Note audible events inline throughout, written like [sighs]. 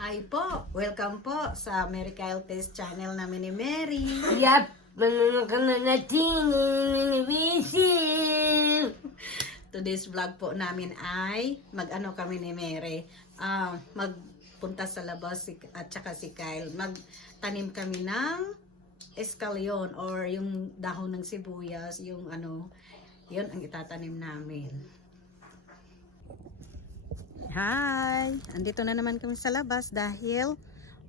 Hi po! Welcome po sa Mary Kyle Test channel namin ni Mary. Yap, manunod ka na natin visit. Today's vlog po namin ay mag-ano kami ni Mary. Ah, magpunta sa labas si, at saka si Kyle. Magtanim kami ng escalyon or yung dahon ng sibuyas, yung ano, yun ang itatanim namin. Hi! Andito na naman kami sa labas dahil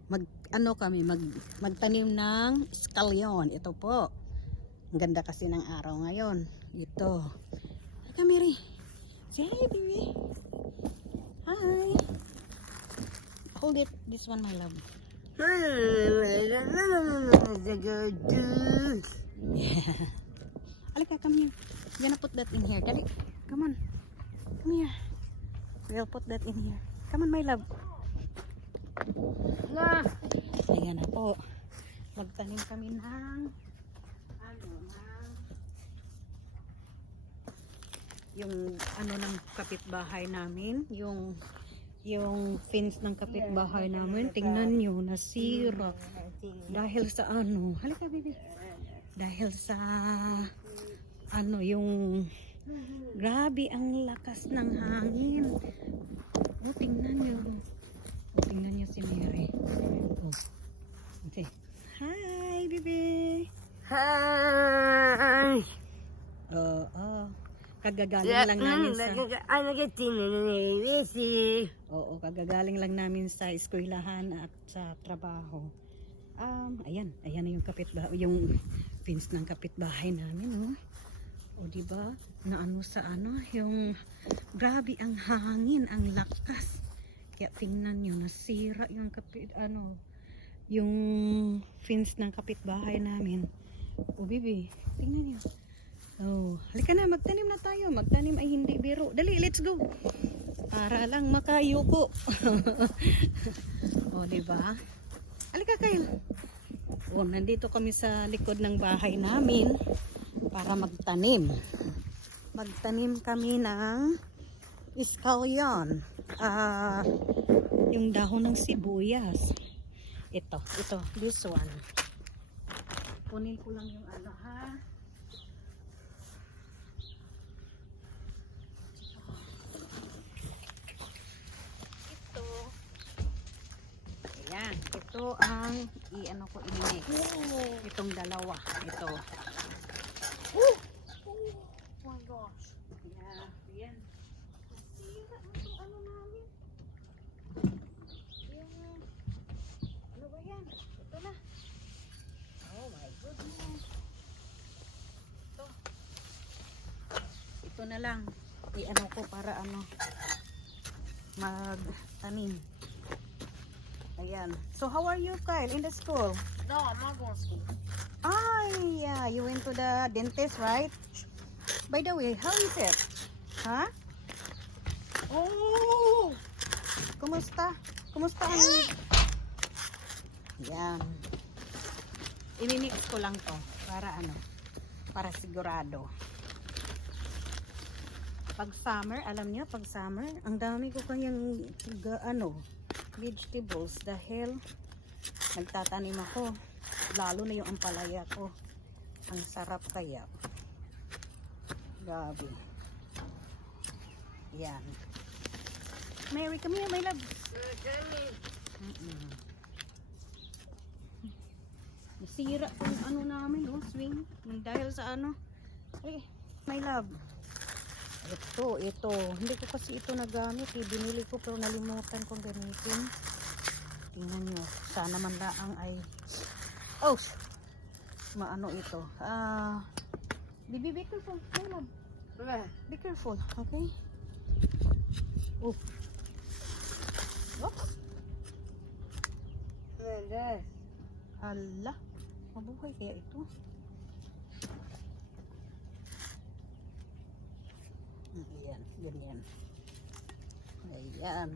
mag ano kami mag magtanim ng scallion. Ito po. Ang ganda kasi ng araw ngayon. Ito. Hi, Kamiri. Say hi, baby. Hi. Hold it. This one, my love. Yeah. [laughs] [laughs] Alika, come here. I'm gonna put that in here. Come on. Come here. We'll put that in here. Come on, my love. Na, Ayan na po. Magtanim kami ng ano ng yung ano ng kapitbahay namin, yung yung fence ng kapitbahay namin, tingnan nyo, nasira. Dahil sa ano, halika baby. Dahil sa ano, yung grabe ang lakas ng hangin. O, tingnan nyo. O, tingnan nyo si Mary. O. Okay. Hi, baby. Hi. Oo. Kagagaling lang namin sa... Ano ka visit? Oo, kagagaling lang namin sa eskwelahan at sa trabaho. Um, ayan, ayan na yung kapitbahay, yung fence ng kapitbahay namin, oh. O, di ba? Na ano sa ano, yung grabe ang hangin, ang lakas. Kaya tingnan nyo, nasira yung kapit, ano, yung fence ng kapitbahay namin. O, bibi, tingnan nyo. Oh, halika na, magtanim na tayo. Magtanim ay hindi biro. Dali, let's go. Para lang makayuko. [laughs] o, di ba? Halika, Kyle. O, nandito kami sa likod ng bahay namin para magtanim. Magtanim kami ng scallion. Ah, yung dahon ng sibuyas. Ito, ito, this one. Kunin ko lang yung ano ha. Ito. Ayan, ito ang i-ano ko i-mix. Itong dalawa. Ito. Oh my gosh. Yeah, ayan. Nasira na itong ano namin. Yung, ano ba yan? Ito na. Oh my goodness. Ito. Na lang. I-ano ko para ano magtanim. Ayan. So how are you, Kyle, in the school? No, I'm not going to school. Ah, yeah. You went to the dentist, right? By the way, how is it? Ha? Oh! Kumusta? Kumusta ang... Yan. Imimix ko lang to. Para ano? Para sigurado. Pag summer, alam niyo, pag summer, ang dami ko kayang ano, vegetables dahil nagtatanim ako. Lalo na yung ampalaya ko. Ang sarap kaya. Grabe. Yan. Mary, come here, my love. Mm-mm. Nasira yung ano namin, oh, swing. Dahil sa ano. Ay, my love. Ito, ito. Hindi ko kasi ito nagamit. Eh. Binili ko pero nalimutan kong gamitin. Tingnan nyo. Sana man laang ay... Oh! Maano ito. Ah... Bibi, be careful. My love. Be careful, okay? Oh. Oops. Ala. Mabuhay kaya ito? Ayan, ganyan. Ayan.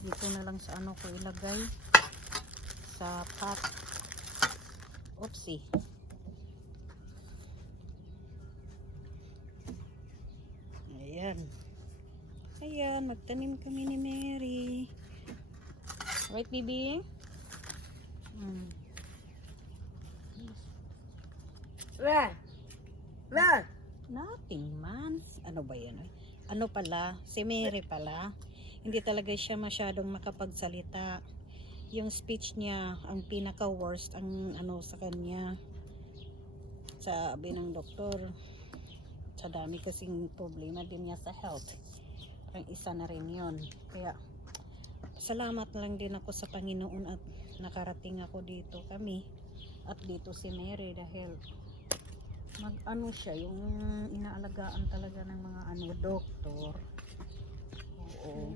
Dito na lang sa ano ko ilagay. Sa pot. Oopsie. Ayan. Ayan, magtanim kami ni Mary. Right, baby? Hmm. Ra. Ra. Nothing man. Ano ba yan? Ano pala? Si Mary pala. Hindi talaga siya masyadong makapagsalita. Yung speech niya, ang pinaka-worst ang ano sa kanya. Sabi ng doktor, sa dami kasing problema din niya sa health. Parang isa na rin yon Kaya, salamat lang din ako sa Panginoon at nakarating ako dito kami at dito si Mary dahil mag ano siya yung inaalagaan talaga ng mga ano doktor. Oo.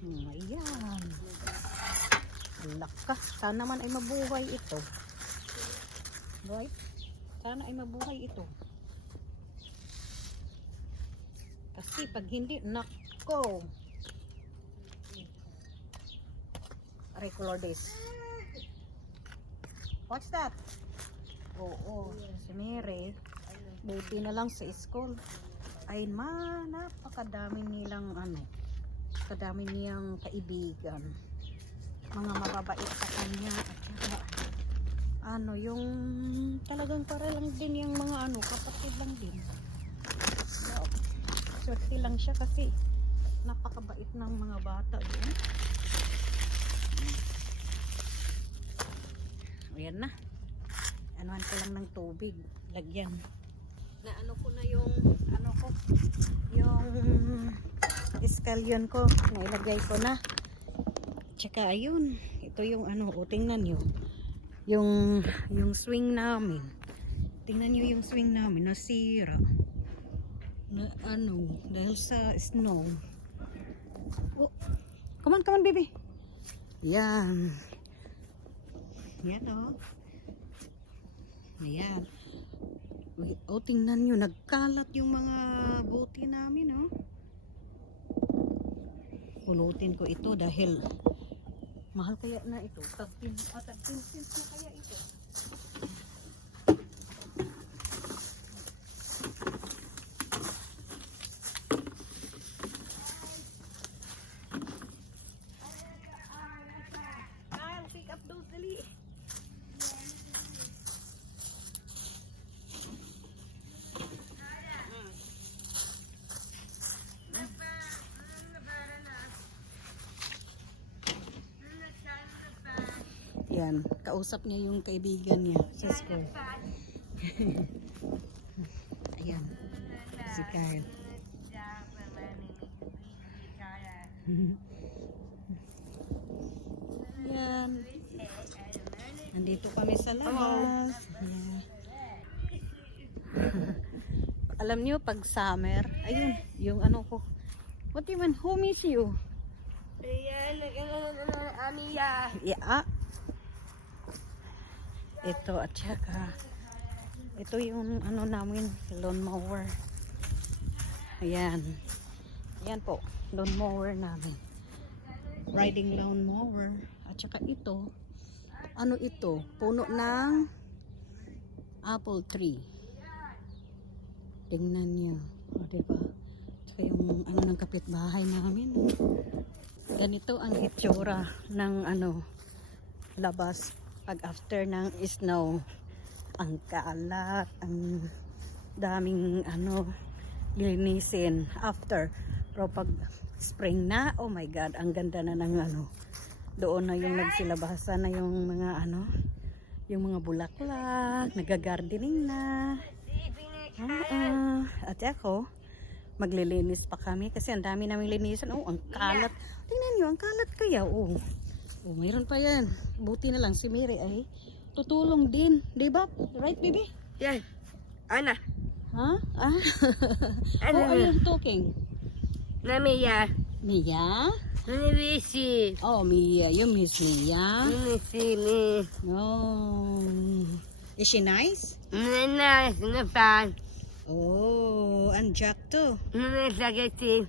Hmm, ayan. Lakas. Sana man ay mabuhay ito. Right sana ay mabuhay ito. Kasi pag hindi nako. Recolordes what's that Oo, si Mary, buti na lang sa school. Ay ma, napakadami nilang ano, kadami niyang kaibigan. Mga mababait sa kanya at saka ano, yung talagang para lang din yung mga ano, kapatid lang din. So, swerte lang siya kasi napakabait ng mga bata doon. Ayan na anuhan ko lang ng tubig. Lagyan. Na ano ko na yung ano ko yung escallion ko nailagay ko na. Tsaka ayun ito yung ano o tingnan nyo. Yung yung swing namin. Tingnan nyo yung swing namin nasira. Na ano dahil sa snow. Oh come on come on baby. Yan. Yan oh Ayan. O, tingnan nyo. Nagkalat yung mga bote namin, oh. Pulutin ko ito dahil mahal kaya na ito. Tagpin, ah, tagpin, na kaya ito. Kyle, pick up those dali. Yan, kausap niya yung kaibigan niya sa school. [laughs] Ayan, si Kyle. Yan. Nandito kami sa labas. [laughs] Alam niyo pag summer, ayun, yung ano ko. What do you want? Who miss you? Ayan, Aniya. Yeah. Ito at saka ito yung ano namin lawn mower. Ayan. Ayan po, lawn mower namin. Riding lawn mower. At saka ito, ano ito? Puno ng apple tree. Tingnan niyo. O, diba? Tsaka yung ano ng kapitbahay namin. Ganito ang itsura ng ano labas pag after ng snow. Ang kalat, ang daming ano linisin after. Pero pag spring na, oh my god, ang ganda na ng ano. Doon na yung nagsilabasa na yung mga ano, yung mga bulaklak, nagagardening na. Ah, at ako, maglilinis pa kami kasi ang dami naming linisan. Oh, ang kalat. Tingnan nyo, ang kalat kaya. Oh, oh mayroon pa yan. Buti na lang si Mary ay tutulong din. Di ba? Right, baby? Yan. Ana. Ha? Ah? [laughs] Ano Who are na? you talking? Namiya. Mia? Nanibisi. Oh, Mia. You miss Mia? Nanisi ni. No. Is she nice? Nana, sinapan. Oh, and Jack too. Nana, sagati.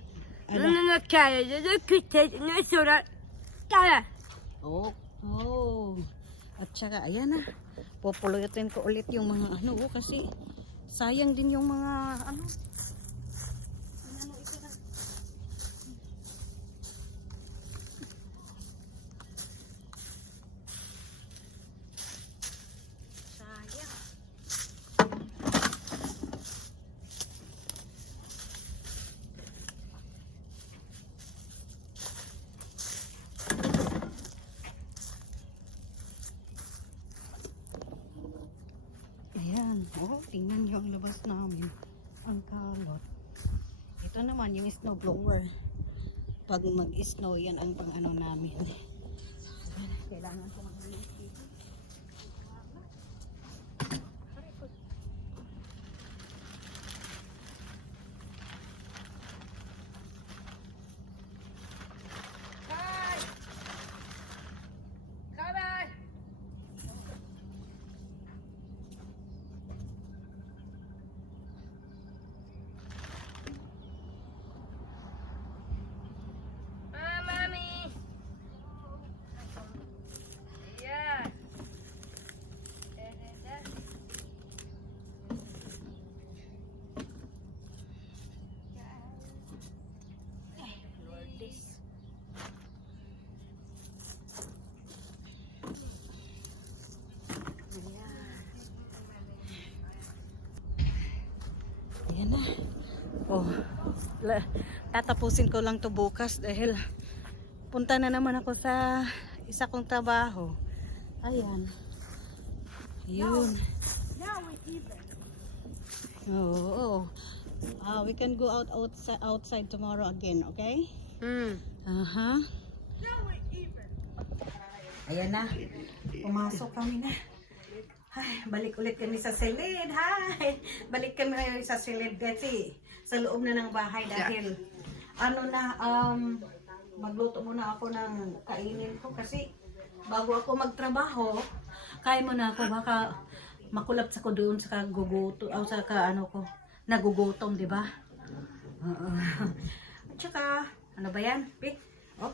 Ano? Nana, kaya. Nana, kitet. Nana, surat. Kaya. Oh, oh. At saka, ayan na. Pupulutin ko ulit yung mga ano, oh, kasi sayang din yung mga ano. Ano ito na. naman yung snow blower. Pag mag-snow, yan ang pang ano namin. Kailangan ko maglinis dito. Ah, mommy. Yeah. Lourdes. Ayan. Na. Oh, la- tatapusin ko lang to bukas dahil punta na naman ako sa isa kong trabaho. Ayan. Yun. Now we even. Oo. Ah, we can go out outside, outside tomorrow again, okay? Hmm. Aha. Now we even. Ayan na. Pumasok kami na. Ay, balik ulit kami sa silid. Hi! Balik kami sa silid kasi sa loob na ng bahay dahil ano na, um, magluto muna ako ng kainin ko kasi bago ako magtrabaho, kaya mo na ako baka makulap sa ko doon sa kaguguto, o sa ka, ano ko, nagugutom, di ba? At saka, ano ba yan? Oh,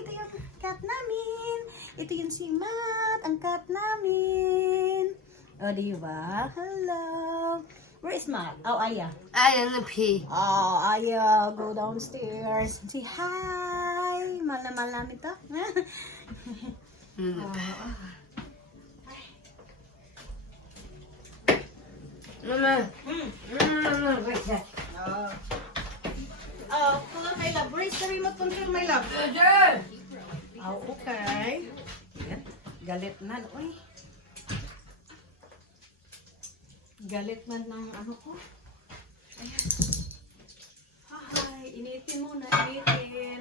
ito yung cat namin. Ito yung si Matt, ang cat namin. O, di ba? Hello. Where is Matt? Oh, Aya. The pea. Oh, Aya, go downstairs. Say hi. Mahal na mahal namin to. Mama. Hmm. Mama, that. Oh. Oh, pull my love. Raise the remote control, my love. Roger. Oh, okay. Galit na. Uy. Galit man ng ano ko. Ayan. Hi, initin mo na, initin.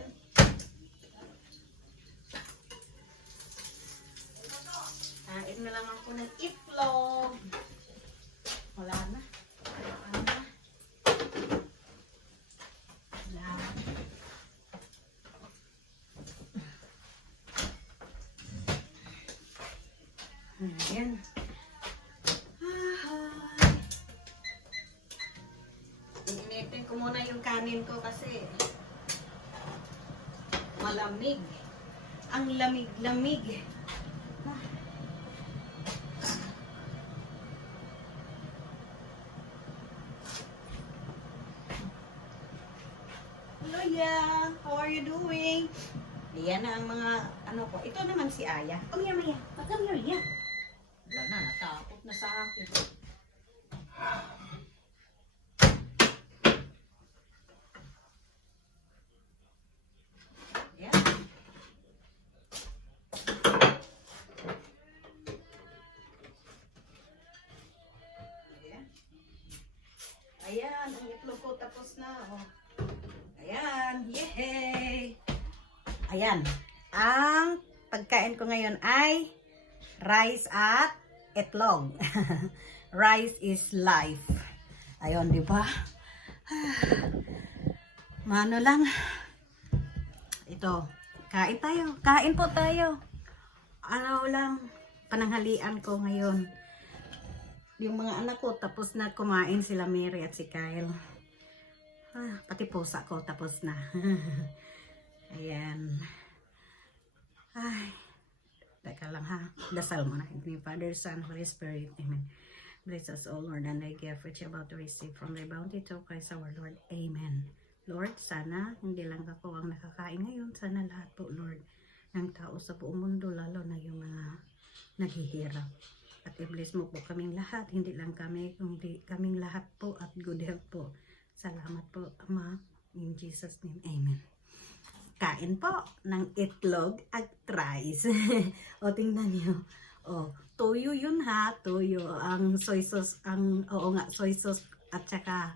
Kain na lang ako ng itlog. Wala na. Ano na? Wala. Ayan. Hi. Initin ko muna ko kasi malamig. Ang lamig-lamig. Ah. Hello, yeah. How are you doing? Yan na ang mga ano ko. Ito naman si Aya. Come here, Maya. Come here, yeah. Wala na, natakot na sa akin. Pagkain ko ngayon ay rice at itlog. [laughs] rice is life. Ayun, di ba? [sighs] Mano lang. Ito, kain tayo. Kain po tayo. Ano lang, pananghalian ko ngayon. Yung mga anak ko, tapos na kumain sila Mary at si Kyle. Ah, pati pusa ko, tapos na. [laughs] Ayan. Ay. Teka lang ha. Dasal mo na. Of Father, Son, Holy Spirit. Amen. Bless us, O Lord, and thy gift which about to receive from thy bounty to Christ our Lord. Amen. Lord, sana hindi lang ako ang nakakain ngayon. Sana lahat po, Lord, ng tao sa buong mundo, lalo na yung mga naghihirap. At i-bless mo po kaming lahat, hindi lang kami, kundi kaming lahat po at good health po. Salamat po, Ama. In Jesus' name, Amen. Kain po ng itlog at rice. [laughs] o, tingnan nyo. O, tuyo yun ha, tuyo. Ang soy sauce, ang, oo nga, soy sauce at saka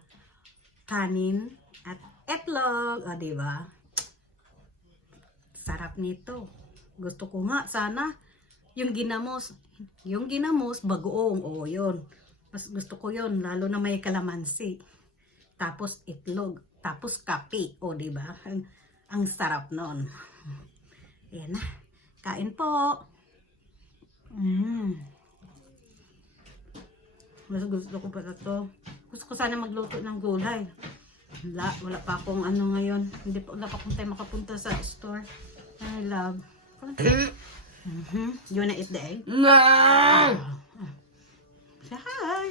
kanin. At etlog, o di ba? Sarap nito. Gusto ko nga sana yung ginamos, yung ginamos bagoong, o yun. Mas gusto ko yun, lalo na may kalamansi. Tapos itlog, tapos kape, o di ba? [laughs] Ang, sarap nun. Ayan na. Kain po. Mm. Mas gusto ko pa to. Gusto ko sana magluto ng gulay. Wala, wala pa akong ano ngayon. Hindi pa, wala pa akong time makapunta sa store. I love. Mm-hmm. You wanna eat the egg? No! Say hi!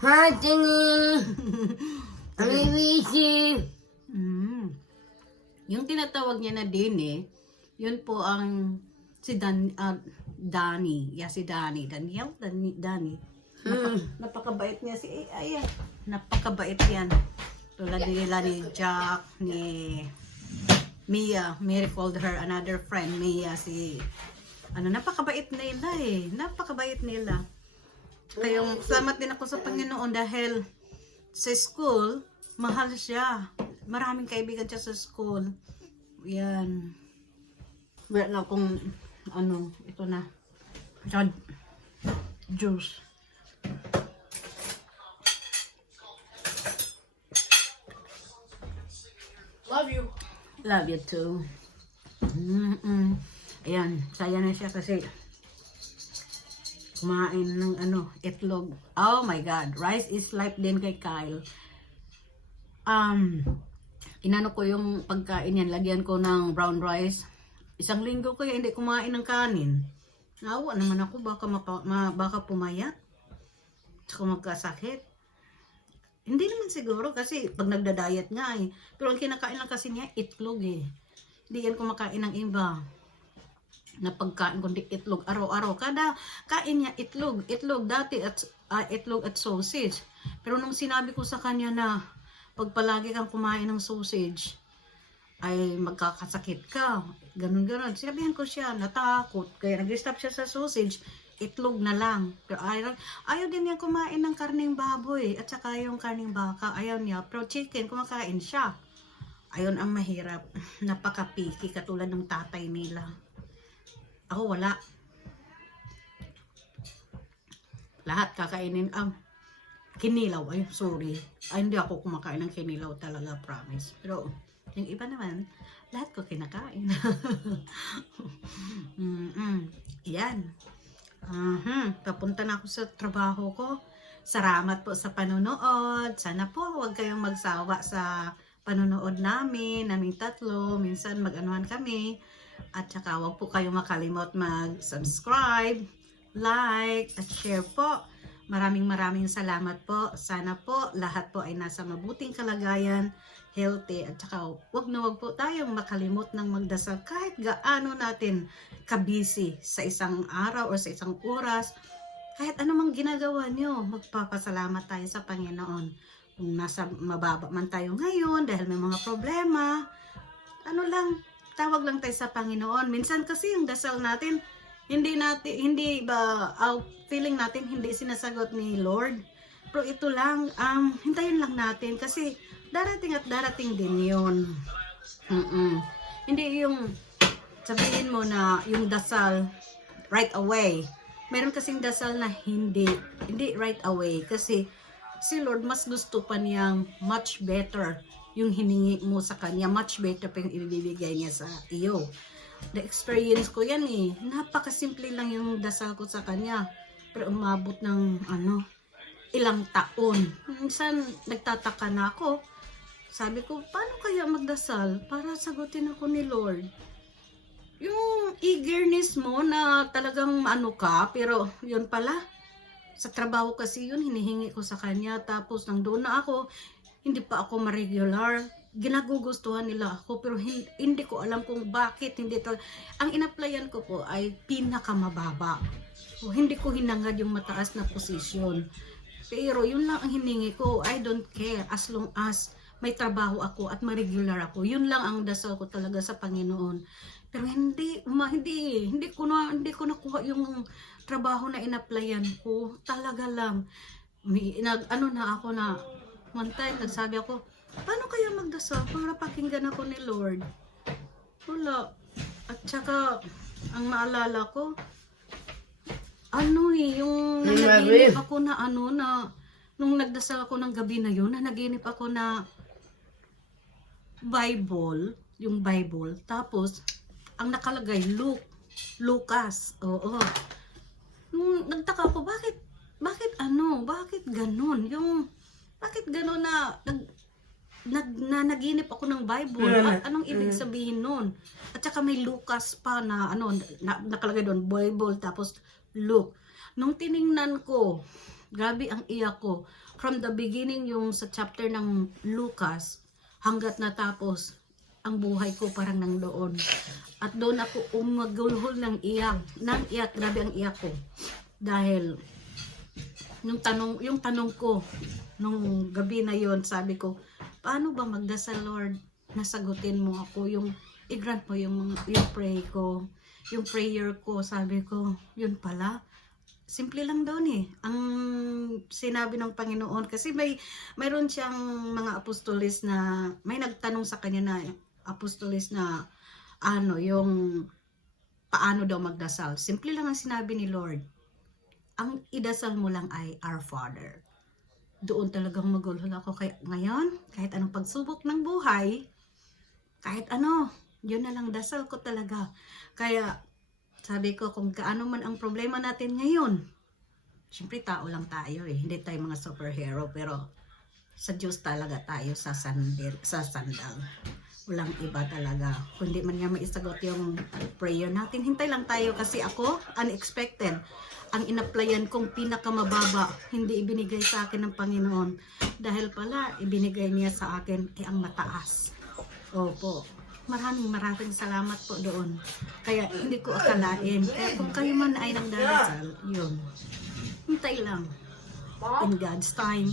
Hi, Jenny! I miss you! Mm. Yung tinatawag niya na Dini, yun po ang si Dan, ah, Danny. Yeah, si Danny. Daniel? Dani, Danny. Napaka, napakabait niya si ay, ay, napakabait yan. Tulad nila ni Jack, ni Mia. Mary called her another friend, Mia. Si, ano, napakabait nila eh. Napakabait nila. Kaya salamat din ako sa Panginoon dahil sa school, mahal siya. Maraming kaibigan siya sa school. Yan. Meron na akong, ano, ito na. Tsaka, juice. Love you. Love you too. Mm-mm. Ayan, saya na siya kasi kumain ng ano, itlog. Oh my God, rice is life din kay Kyle. Um, inano ko yung pagkain yan, lagyan ko ng brown rice. Isang linggo ko hindi kumain ng kanin. Nawa naman ako, baka, mapa, ma, baka pumaya. Tsaka magkasakit. Hindi naman siguro kasi pag nagda-diet nga eh. Pero ang kinakain lang kasi niya, itlog eh. Hindi yan kumakain ng iba. Na pagkain kundi itlog araw-araw. Kada kain niya itlog. Itlog dati at ah, itlog at sausage. Pero nung sinabi ko sa kanya na pag palagi kang kumain ng sausage, ay magkakasakit ka. Ganun ganon. Sinabihan ko siya, natakot. Kaya nag-stop siya sa sausage, itlog na lang. Pero ayaw, ayaw din niya kumain ng karning baboy at saka yung karning baka. Ayaw niya. Pero chicken, kumakain siya. Ayun ang mahirap. [laughs] Napaka-picky katulad ng tatay nila. Ako wala. Lahat kakainin ang kinilaw. Ay, sorry. Ay, hindi ako kumakain ng kinilaw talaga, promise. Pero, yung iba naman, lahat ko kinakain. [laughs] mm Yan. Mhm. Papunta na ako sa trabaho ko. Salamat po sa panonood. Sana po huwag kayong magsawa sa panonood namin, naming tatlo. Minsan mag-anuhan kami. At saka huwag po kayong makalimot mag-subscribe, like, at share po. Maraming maraming salamat po. Sana po lahat po ay nasa mabuting kalagayan, healthy, at saka wag na wag po tayong makalimot ng magdasal kahit gaano natin kabisi sa isang araw o sa isang oras. Kahit anumang ginagawa nyo, magpapasalamat tayo sa Panginoon. Kung nasa mababa man tayo ngayon dahil may mga problema, ano lang, tawag lang tayo sa Panginoon. Minsan kasi yung dasal natin, hindi natin, hindi ba, uh, feeling natin hindi sinasagot ni Lord. Pero ito lang, um, hintayin lang natin kasi darating at darating din yun. Mm-mm. Hindi yung sabihin mo na yung dasal right away. Meron kasing dasal na hindi, hindi right away kasi si Lord mas gusto pa niyang much better yung hiningi mo sa kanya, much better pa yung ibibigay niya sa iyo. The experience ko yan eh. Napakasimple lang yung dasal ko sa kanya. Pero umabot ng ano, ilang taon. Minsan nagtataka na ako. Sabi ko, paano kaya magdasal para sagutin ako ni Lord? Yung eagerness mo na talagang ano ka, pero yun pala, sa trabaho kasi yun, hinihingi ko sa kanya. Tapos nang doon na ako, hindi pa ako ma-regular. Ginagugustuhan nila ako, pero hindi, hindi ko alam kung bakit. Hindi to, ang in-applyan ko po ay pinakamababa. So, hindi ko hinangad yung mataas na posisyon. Pero yun lang ang hiningi ko. I don't care as long as may trabaho ako at ma-regular ako. Yun lang ang dasal ko talaga sa Panginoon. Pero hindi, uma, hindi, hindi ko na, hindi ko nakuha yung trabaho na in-applyan ko. Talaga lang. May, nag, ano na ako na, one time, nagsabi ako, paano kaya magdasal para pakinggan ako ni Lord? Wala. At saka, ang maalala ko, ano eh, yung May nanaginip ako na ano na, nung nagdasal ako ng gabi na yun, nanaginip ako na Bible, yung Bible, tapos, ang nakalagay, Luke, Lucas, oo. Nung nagtaka ako, bakit, bakit ano, bakit ganun, yung, bakit ganun na, nag, nag, na naginip ako ng Bible, Mm. At anong ibig sabihin nun? At saka may Lucas pa na, ano, na, nakalagay doon, Bible, tapos Luke. Nung tiningnan ko, grabe ang iyak ko, from the beginning yung sa chapter ng Lucas, hanggat natapos, ang buhay ko parang nang doon. At doon ako umagulhol ng iyak. Nang iyak, grabe ang iyak ko. Dahil, yung tanong, yung tanong ko, nung gabi na yon sabi ko, paano ba magdasal Lord? Nasagutin mo ako, yung, i-grant mo yung, yung pray ko, yung prayer ko, sabi ko, yun pala. Simple lang doon eh. Ang sinabi ng Panginoon, kasi may, mayroon siyang mga apostolis na, may nagtanong sa kanya na, apostolis na, ano, yung, paano daw magdasal. Simple lang ang sinabi ni Lord. Ang idasal mo lang ay, Our Father doon talagang magulhol ako. Kaya ngayon, kahit anong pagsubok ng buhay, kahit ano, yun na lang dasal ko talaga. Kaya, sabi ko, kung kaano man ang problema natin ngayon, syempre tao lang tayo eh. Hindi tayo mga superhero, pero sa Diyos talaga tayo sa sandal. Sa sandal. Walang iba talaga. Kundi man niya maisagot yung prayer natin, hintay lang tayo kasi ako, unexpected ang inaplayan kong pinakamababa, hindi ibinigay sa akin ng Panginoon. Dahil pala, ibinigay niya sa akin ay ang mataas. Opo. Maraming maraming salamat po doon. Kaya hindi ko akalain. Kaya kung kayo man ay nagdarasal, yun. Hintay lang. In God's time.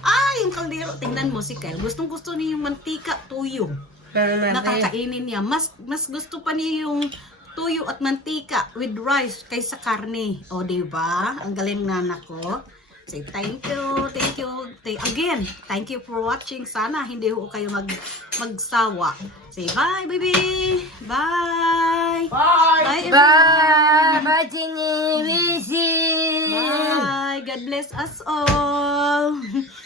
Ah, yung kaldero. Tingnan mo si Kyle. Gustong gusto niya yung mantika, tuyo nakakainin niya. Mas mas gusto pa niya yung tuyo at mantika with rice kaysa karne. O, di ba? Ang galing na ko. Say thank you, thank you. Thank, again, thank you for watching. Sana hindi ho kayo mag magsawa. Say bye, baby. Bye. Bye! Bye, everyone. Bye, bye, Missy. Bye. God bless us all. [laughs]